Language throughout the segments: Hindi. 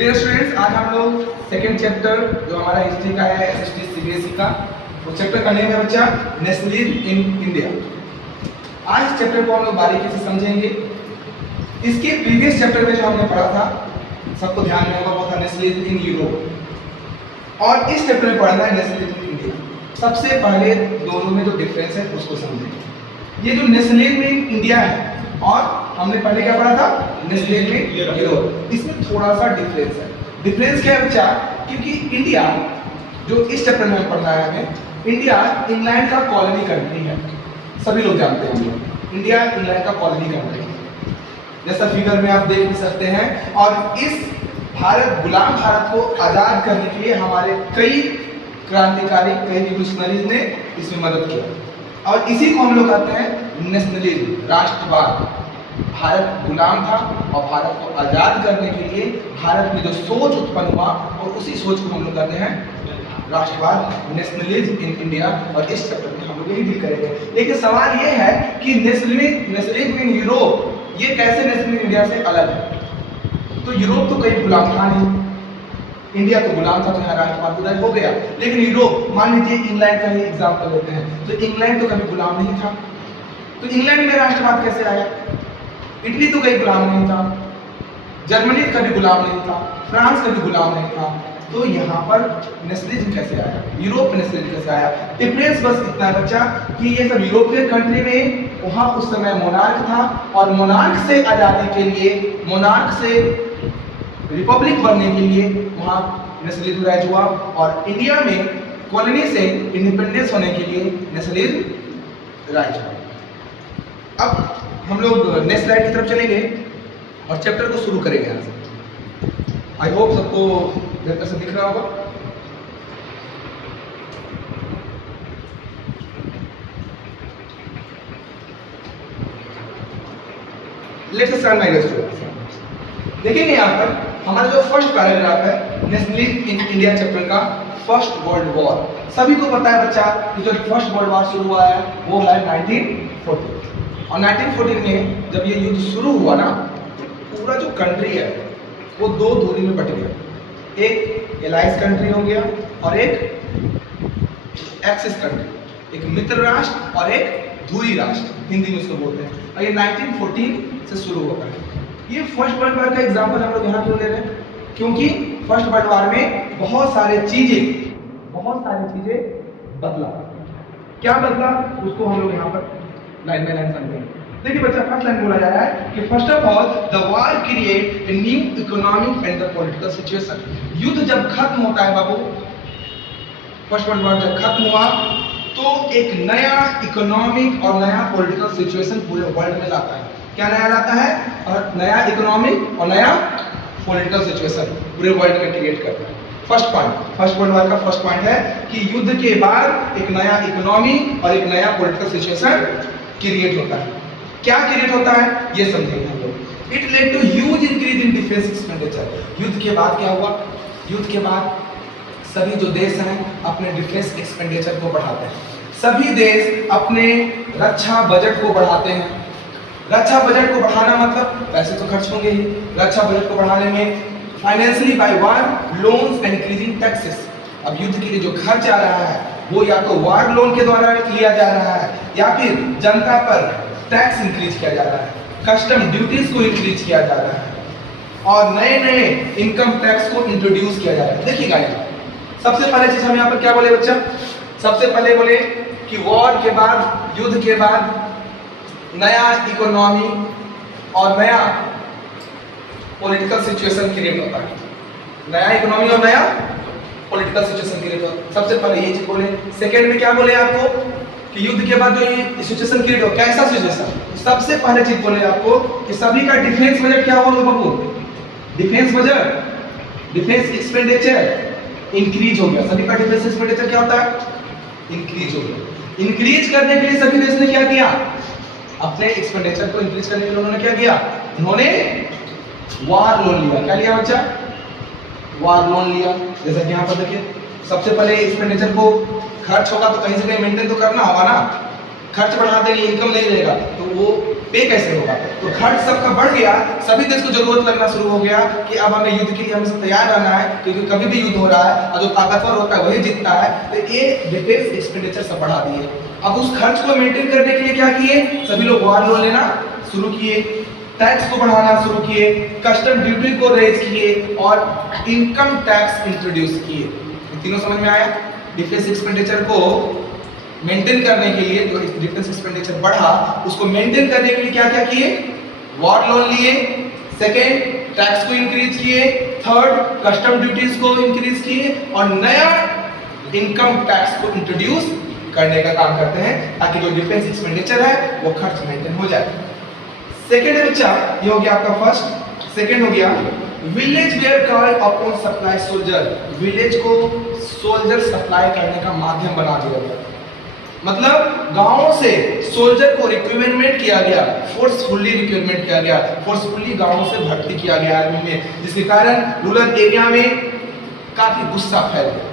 डियर स्टूडेंट्स, आज हम लोग सेकेंड चैप्टर जो हमारा हिस्ट्री का है एसएसटी सीबीएसई का, वो चैप्टर का नेम है बच्चा नेशनलिज्म इन इंडिया। आज इस चैप्टर को हम लोग बारीकी से समझेंगे। इसके प्रीवियस चैप्टर में जो हमने पढ़ा था, सबको ध्यान में होगा, वो था नेशनलिज्म इन यूरोप, और इस चैप्टर में पढ़ना है नेशनलिज्म इन इंडिया। सबसे पहले दोनों में जो डिफरेंस है उसको समझेंगे। ये जो नेशनलिज्म इन इंडिया है और हमने पहले क्या पढ़ा था नेशनलिज्म इन यूरोप, इसमें थोड़ा सा डिफरेंस है। डिफरेंस क्या है बच्चा? क्योंकि इंडिया जो इस चैप्टर में पढ़ना है हमें, इंडिया इंग्लैंड का कॉलोनी कंट्री है। सभी लोग जानते हैं इंडिया इंग्लैंड का कॉलोनी कंट्री है, जैसा फिगर में आप देख सकते हैं। और इस गुलाम भारत को आजाद करने के लिए हमारे कई क्रांतिकारी, कई रिवोल्यूशनरीज ने इसमें मदद किया, और इसी को हम लोग कहते हैं नेशनलिज्म, राष्ट्रवाद। भारत गुलाम था और भारत को आजाद करने के लिए भारत में जो सोच उत्पन्न हुआ, और उसी सोच को हम लोग कहते हैं राष्ट्रवाद, नेशनलिज्म इन इंडिया। और इस चैप्टर में हम लोग यही डील करेंगे। लेकिन सवाल ये है कि नेशनलिज्म इन यूरोप ये कैसे नेशनलिज्म इन इंडिया से अलग है? तो यूरोप तो कहीं गुलाम था नहीं, इंडिया तो गुलाम था, तो यहाँ राष्ट्रवाद उदय हो गया। लेकिन यूरोप, मान लीजिए इंग्लैंड का ही एग्जाम्पल लेते हैं, तो इंग्लैंड तो कभी गुलाम नहीं था, तो इंग्लैंड में राष्ट्रवाद कैसे आया? इटली तो कभी गुलाम नहीं था, जर्मनी कभी गुलाम नहीं था, फ्रांस कभी गुलाम नहीं था, तो यहाँ पर नेशनलिज्म कैसे आया? यूरोप में नेशनलिज्म कैसे आया? डिफरेंस बस इतना है बच्चा कि ये सब यूरोपियन कंट्री में, वहाँ उस समय मोनार्क था, और मोनार्क से आजादी के लिए, मोनार्क से रिपब्लिक बनने के लिए वहाँ नेशनलिज्म राइज हुआ, और इंडिया में कॉलोनी से इंडिपेंडेंस होने के लिए नेशनलिज्म राइज हुआ। अब हम लोग नेक्स्ट स्लाइड की तरफ चलेंगे और चैप्टर को शुरू करेंगे यहाँ से। आई होप सबको बेहतर से दिख रहा होगा। Let's start my dear students. देखेंगे यहाँ पर हमारा जो फर्स्ट पैराग्राफ है नेशनलिज्म इन इंडिया चैप्टर का, फर्स्ट वर्ल्ड वॉर। सभी को पता है बच्चा कि जो फर्स्ट वर्ल्ड वॉर शुरू हुआ है वो है 1914, और 1914 में जब ये युद्ध शुरू हुआ ना, पूरा जो कंट्री है वो दो धुरी में बट गया। एक एलाइज कंट्री हो गया और एक एक्सिस कंट्री, एक मित्र राष्ट्र और एक धुरी राष्ट्र, हिंदी में उसको बोलते हैं। और ये 1914 से शुरू होता है। ये फर्स्ट वर्ल्ड वॉर का एग्जाम्पल हम लोग यहाँ क्यों ले रहे हैं? क्योंकि फर्स्ट वर्ल्ड वॉर में बहुत सारी चीजें बदला। क्या बदला उसको हम लोग यहाँ पर लाइन बाय लाइन समझेंगे। देखिए बच्चा, फर्स्ट लाइन बोला जा रहा है कि first of all the war create a new economic and the political situation. युद्ध जब खत्म होता है बाबू, फर्स्ट वर्ल्ड वॉर जब खत्म हुआ तो एक नया इकोनॉमिक और नया पॉलिटिकल सिचुएशन पूरे वर्ल्ड में लाता है। क्या नया लाता है? और नया इकोनॉमिक और नया पॉलिटिकल सिचुएशन पूरे वर्ल्ड में क्रिएट करता है। First point, first world war का फर्स्ट पॉइंट है कि युद्ध के बाद एक नया इकोनॉमी और एक नया पॉलिटिकल सिचुएशन क्रिएट होता है। क्या क्रिएट होता है ये समझेंगे हम लोग। It led to huge increase in defence expenditure. युद्ध के बाद क्या हुआ? युद्ध के बाद सभी जो देश हैं अपने डिफेंस एक्सपेंडिचर को बढ़ाते हैं। सभी देश अपने रक्षा बजट को बढ़ाते हैं। रक्षा बजट को बढ़ाना मतलब पैसे तो खर्च होंगे ही। रक्षा बजट को बढ़ाने में financially by war loans and increasing taxes. अब युद्ध के लिए जो खर्च आ रहा है वो या तो वार लोन के द्वारा लिया जा रहा है, या फिर जनता पर टैक्स इंक्रीज किया जा रहा है, कस्टम ड्यूटीज को इंक्रीज किया जा रहा है, और नए नए इनकम टैक्स को इंट्रोड्यूस किया जा रहा है। देखिएगा यहाँ सबसे पहले चीज हम यहाँ पर क्या बोले बच्चा? सबसे पहले बोले कि वॉर के बाद, युद्ध के बाद नया इकोनॉमी और नया पॉलिटिकल सिचुएशन क्रिएट होता है। नया इकोनॉमी और नया पॉलिटिकल सिचुएशन क्रिएट होता है। सबसे पहले ये चीज बोले। सेकंड में क्या बोले आपको कि युद्ध के बाद जो ये सिचुएशन क्रिएट हो, कैसा सिचुएशन? सबसे पहले चीज बोले आपको कि सभी का डिफेंस बजट क्या होगा बाबू? Defence budget, defence expenditure increase हो गया। सभी का डिफेंस एक्सपेंडिचर क्या होता है? इंक्रीज हो गया। इंक्रीज करने के लिए सभी देश ने क्या किया? अपने एक्सपेंडिचर को इंक्रीज करने के लिए उन्होंने क्या किया? उन्होंने वार लोन लिया। क्या लिया बच्चा? वार लोन लिया। जैसा कि यहाँ पर देखिए, सबसे पहले एक्सपेंडिचर को, खर्च होगा तो कहीं से कहीं मेंटेन तो करना होगा ना। खर्च बढ़ा देंगे, इनकम नहीं रहेगा, तो वो पे कैसे होगा? तो खर्च सबका बढ़ गया, सभी देश को जरूरत लगना शुरू हो गया कि अब हमें युद्ध के लिए हमें तैयार रहना है, क्योंकि कभी भी युद्ध हो रहा है और जो ताकतवर होता है वही जीतता है। तो ये डिफेंस एक्सपेंडिचर सब बढ़ा दिए। अब उस खर्च को मेंटेन करने के लिए क्या किए? सभी लोग वॉर लोन लेना शुरू किए, टैक्स को बढ़ाना शुरू किए, कस्टम ड्यूटी को रेज किए और इनकम टैक्स इंट्रोड्यूस किए। ये तीनों समझ में आया? डिफेंस एक्सपेंडिचर को मेंटेन करने के लिए, जो डिफेंस एक्सपेंडिचर बढ़ा उसको मेंटेन करने के लिए क्या क्या किए? वॉर लोन लिए, सेकेंड टैक्स को इंक्रीज किए, थर्ड कस्टम ड्यूटीज को इंक्रीज किए और नया इनकम टैक्स को इंट्रोड्यूस करने का काम करते हैं, ताकि जो डिफेंस एक्सपेंडिचर है वो खर्च मेंटेन हो जाए। सेकेंड है बच्चा, ये हो गया आपका फर्स्ट। सेकेंड हो गया village where call upon supply soldier. Village को सोल्जर सप्लाई करने का माध्यम बना दिया गया, मतलब गांवों से सोल्जर को रिक्रूटमेंट किया गया, फोर्सफुली रिक्रूटमेंट किया गया, फोर्सफुली गांवों से भर्ती किया गया आर्मी में, जिसके कारण रूरल एरिया में काफी गुस्सा फैल गया।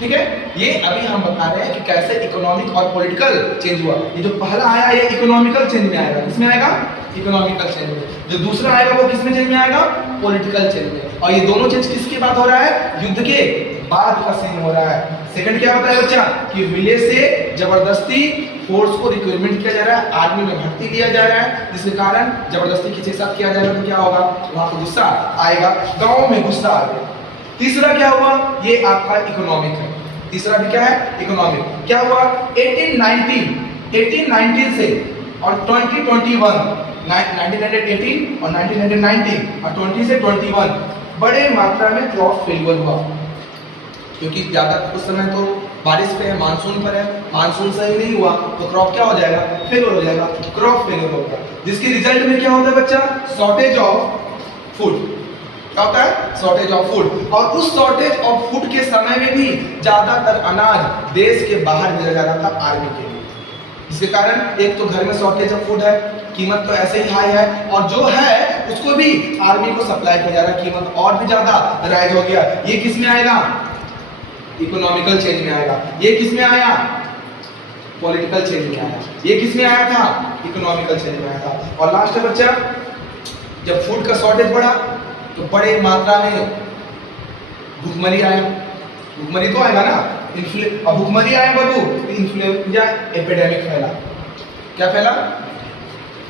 ठीक है, ये अभी हम बता रहे हैं कि कैसे इकोनॉमिक और पॉलिटिकल चेंज हुआ। ये जो पहला आया ये इकोनॉमिकल चेंज में आएगा, किसमें आएगा? इकोनॉमिकल चेंज में। जो दूसरा आएगा वो किसमें चेंज में आएगा? पॉलिटिकल चेंज में। और ये दोनों चेंज किसके बाद हो रहा है? युद्ध के बाद का सीन हो रहा है। सेकंड क्या होता है बच्चा? कि विलेज से जबरदस्ती फोर्स को रिक्रूटमेंट किया जा रहा है, आर्मी में भर्ती लिया जा रहा है, जिसके कारण जबरदस्ती किसी के साथ किया जाएगा तो क्या होगा? वहां पर गुस्सा आएगा, गाँव में गुस्सा आ गया। तीसरा क्या हुआ? ये आपका इकोनॉमिक है। तीसरा भी क्या है? इकोनॉमिक। क्या हुआ? 1819 से और 2021, 1918 और 1919 और 20 से 21 बड़े मात्रा में क्रॉप फेलियर हुआ, क्योंकि ज्यादा उस समय तो बारिश पे है, मानसून पर है, मानसून सही नहीं हुआ तो क्रॉप क्या हो जाएगा? फेलियर हो जाएगा, क्रॉप फेलियर होगा, जिसके रिजल्ट में क्या होता है बच्चा? Shortage of food. क्या होता है? Shortage of food. और उस शॉर्टेज ऑफ फूड के समय में भी ज्यादातर अनाज देश के बाहर भेजा जा रहा था आर्मी के लिए, जिसके कारण एक तो घर में शॉर्टेज ऑफ फूड है, कीमत तो ऐसे ही हाई है, और जो है उसको भी आर्मी को सप्लाई किया जा रहा है, कीमत और भी ज्यादा राइज हो गया। ये किस में आएगा? इकोनॉमिकल चेंज में आएगा। ये किस में आया? पॉलिटिकल चेंज में आया। ये किस में आया था? इकोनॉमिकल चेंज में आया था। और लास्ट है बच्चा, जब फूड का शॉर्टेज बढ़ा तो बड़े मात्रा में भूखमरी आया। भूखमरी तो आएगा ना, अब भूखमरी आया बाबू तो इन्फ्लुएंजा एपिडेमिक फैला। क्या फैला?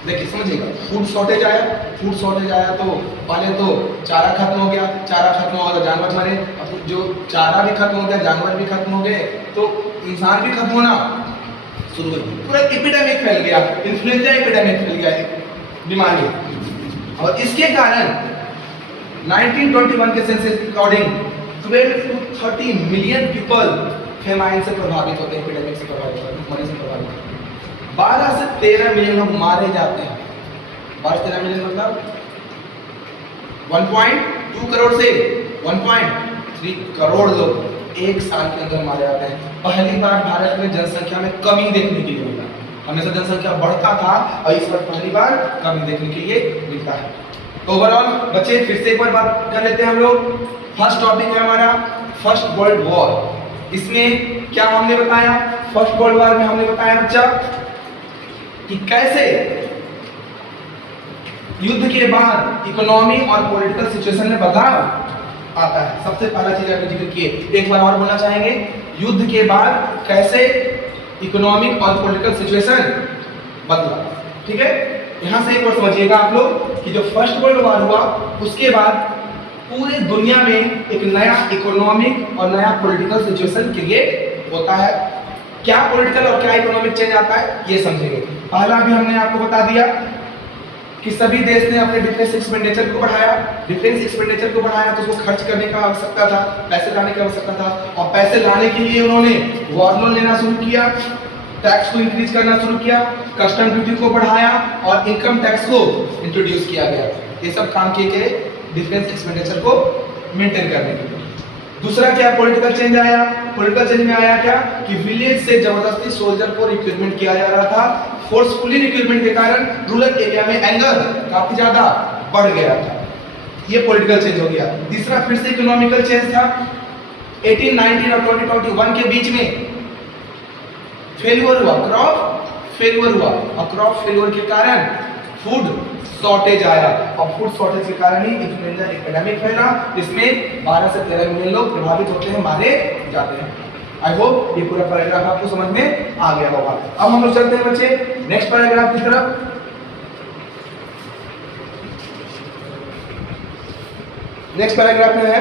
देखिए समझिएगा, फूड शॉर्टेज आया, फूड शॉर्टेज आया तो पहले तो चारा खत्म हो गया, चारा खत्म हो गया तो जानवर मरे, अब जो चारा भी खत्म हो गया, जानवर भी खत्म हो गए, तो इंसान भी खत्म होना शुरू हो गया। पूरा एपिडेमिक फैल गया, इन्फ्लुएंजा एपिडेमिक फैल गया, बीमारी। और इसके कारण 1921 के census according 12 to 30 million people famine से प्रभावित होते हैं, एपिडेमिक से प्रभावित होते हैं, भूखमरी से प्रभावित होते हैं। 12 से 13 मिलियन लोग मारे जाते हैं। 12 से 13 मिलियन मतलब 1.2 करोड़ से 1.3 करोड़ लोग एक साल के अंदर मारे जाते हैं। पहली बार भारत में जनसंख्या में कमी देखने के लिए मिला। हमेशा जनसंख्या बढ़ता था और इस बार पहली बार कमी देखने के लिए मिलता है। तो ओवरऑल बच्चे फिर से एक बार बात कर लेते हैं हम लोग। फर्स्ट टॉपिक है हमारा फर्स्ट वर्ल्ड वॉर। इसमें क्या हमने बताया? फर्स्ट वर्ल्ड वॉर में हमने बताया बच्चा कि कैसे युद्ध के बाद इकोनॉमी और पॉलिटिकल सिचुएशन में बदलाव आता है। सबसे पहला चीज आपने जिक्र किए, एक बार और बोलना चाहेंगे, युद्ध के बाद कैसे इकोनॉमिक और पॉलिटिकल सिचुएशन बदला। ठीक है, यहां से एक बार समझिएगा आप लोग कि जो फर्स्ट वर्ल्ड वॉर हुआ उसके बाद पूरे दुनिया में एक नया इकोनॉमिक और नया पॉलिटिकल सिचुएशन क्रिएट होता है। क्या पॉलिटिकल और क्या इकोनॉमिक चेंज आता है ये समझेंगे। पहला भी हमने आपको बता दिया कि सभी देश ने अपने डिफेंस एक्सपेंडिचर को बढ़ाया। डिफेंस एक्सपेंडिचर को बढ़ाया तो उसको खर्च करने का आवश्यकता था, पैसे लाने की आवश्यकता था, और पैसे लाने के लिए उन्होंने वॉर लोन लेना शुरू किया, टैक्स को इंक्रीज करना शुरू किया, कस्टम ड्यूटी को बढ़ाया और इनकम टैक्स को इंट्रोड्यूस किया गया। ये सब काम किए गए डिफेंस एक्सपेंडिचर को मेंटेन करने के लिए। दूसरा क्या पॉलिटिकल चेंज आया? पॉलिटिकल चेंज में आया क्या कि विलेज से जबरदस्ती सोल्जर को रिक्रूटमेंट किया जा रहा था। फोर्सफुली रिक्रूटमेंट के कारण रूरल एरिया में एंगर काफी ज्यादा बढ़ गया था। ये पॉलिटिकल चेंज हो गया। तीसरा फिर से इकोनॉमिकल चेंज था। 1819 और 2021 के बीच में फेलियर हुआ, क्रॉप फेल्योर हुआ और क्रॉप फेल्योर के कारण फूड शॉर्टेज आया और फूड शॉर्टेज के कारण ही इन्फ्लुएंजा एपिडेमिक फैला, जिसमें 12 से 13 मिलियन लोग प्रभावित होते हैं, मारे जाते हैं। आई होप ये पूरा पैराग्राफ आपको समझ में आ गया होगा। अब हम लोग चलते हैं बच्चे नेक्स्ट पैराग्राफ की तरफ। नेक्स्ट पैराग्राफ में है